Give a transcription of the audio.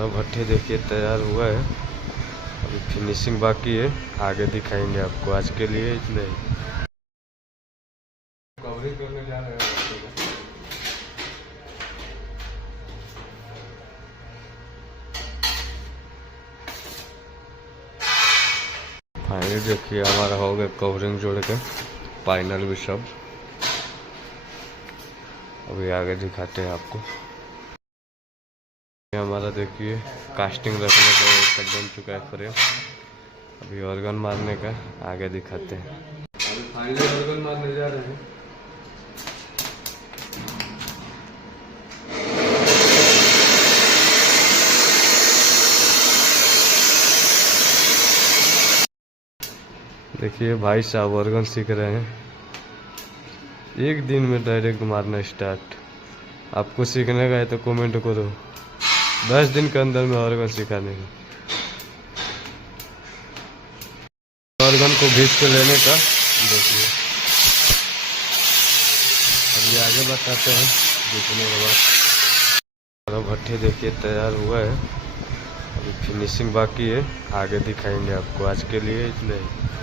हमारा भट्ठी देखिए तैयार हुआ है, अभी फिनिशिंग बाकी है, आगे दिखाएंगे आपको। आज के लिए इतना ही। कवरिंग करने जा रहे हैं। फाइनली देखिए हमारा हो गया कवरिंग जोड़ के, फाइनल भी सब। अभी आगे दिखाते हैं आपको। हमारा देखिए कास्टिंग रखने का सब बन चुका है फ्रेम, अभी ऑर्गन मारने का आगे दिखाते हैं। अभी फाइनली ऑर्गन मारने जा रहे हैं। देखिए भाई साहब ऑर्गन सीख रहे हैं, एक दिन में डायरेक्ट मारना स्टार्ट। आपको सीखने का है तो कमेंट करो, 10 दिन के अंदर में ऑर्गन सिखाने का। ऑर्गन को घींच के लेने का देखिए, अभी आगे बताते हैं जीतने के बाद। हमारा भट्ठी देखिए तैयार हुआ है, अभी फिनिशिंग बाकी है, आगे दिखाएंगे आपको। आज के लिए इतना ही।